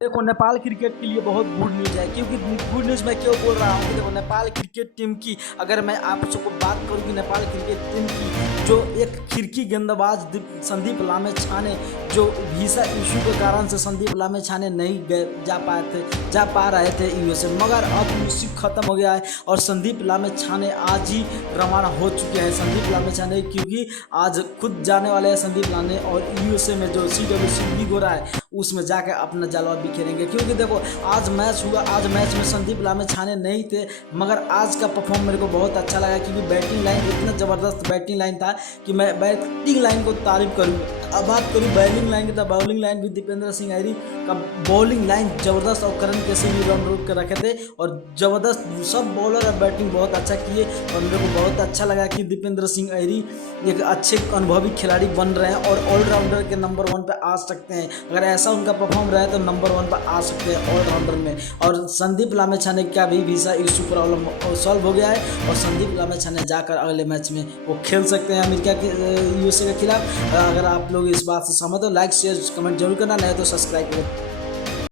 देखो नेपाल क्रिकेट के लिए बहुत गुड न्यूज़ है, क्योंकि गुड न्यूज़ मैं क्यों बोल रहा हूँ कि देखो नेपाल क्रिकेट टीम की अगर मैं आप सबको बात करूँ कि नेपाल क्रिकेट टीम की जो एक खिड़की गेंदबाज संदीप लामेछाने ने जो वीसा इशू के कारण से संदीप लामेछाने नहीं गए जा पा रहे थे यूएसए, मगर अब इशू खत्म हो गया है और संदीप लामेछाने आज ही रवाना हो चुके हैं। संदीप लामेछाने क्योंकि आज खुद जाने वाले हैं संदीप लाने और यूएसए में जो CWC लीग हो रहा है उसमें जाकर अपना जलवा बिखेरेंगे। क्योंकि देखो आज मैच हुआ, आज मैच में संदीप लामेछाने नहीं थे, मगर आज का परफॉर्म मेरे को बहुत अच्छा लगा क्योंकि बैटिंग लाइन इतना ज़बरदस्त बैटिंग लाइन था कि मैं बैटिंग लाइन को तारीफ करूँ। अब बात करूँ बॉलिंग लाइन की, तो बॉलिंग लाइन भी दीपेंद्र सिंह ऐरी का बॉलिंग लाइन ज़बरदस्त और करण कैसे भी रन रोक कर रखे थे और ज़बरदस्त सब बॉलर और बैटिंग बहुत अच्छा किए और मेरे को बहुत अच्छा लगा कि दीपेंद्र सिंह ऐरी एक अच्छे अनुभवी खिलाड़ी बन रहे हैं और ऑलराउंडर के नंबर 1 पे आ सकते हैं। अगर ऐसा उनका परफॉर्म रहे तो नंबर 1 पर आ सकते हैं ऑलराउंडर में। और संदीप लामेछाने का भी वीज़ा इशू प्रॉब्लम सॉल्व हो गया है और संदीप लामेछाने जाकर अगले मैच में वो खेल सकते हैं अमेरिका के यूएसए के खिलाफ। अगर आप लोग इस बात से सहमत हो, लाइक शेयर कमेंट जरूर करना, नहीं तो सब्सक्राइब करें।